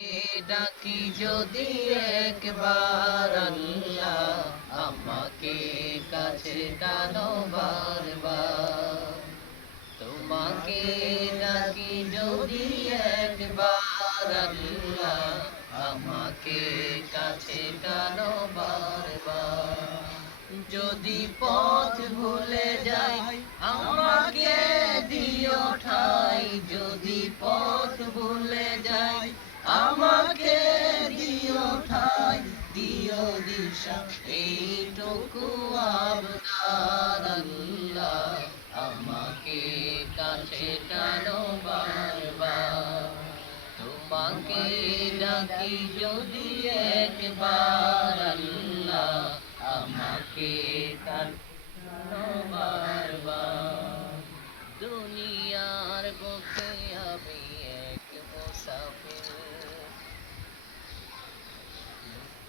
ডাকি যদি একবার আল্লাহ আমাকে কাছে টানো বারবার তোমাকে ডাকি যদি একবার আল্লাহ আমাকে কাছে টানো বারবার যদি পথ ভুলে যাই আমাকে দিও ঠাই যদি পথ ভুলে যাই আমাকে দিও ঠাই দিও দিশা এইটুকু আবদার আল্লাহ আমাকে কাছে টানো বারবার তোমাকে ডাকি যদি একবার আল্লাহ আমাকে কাছে টানো বারবার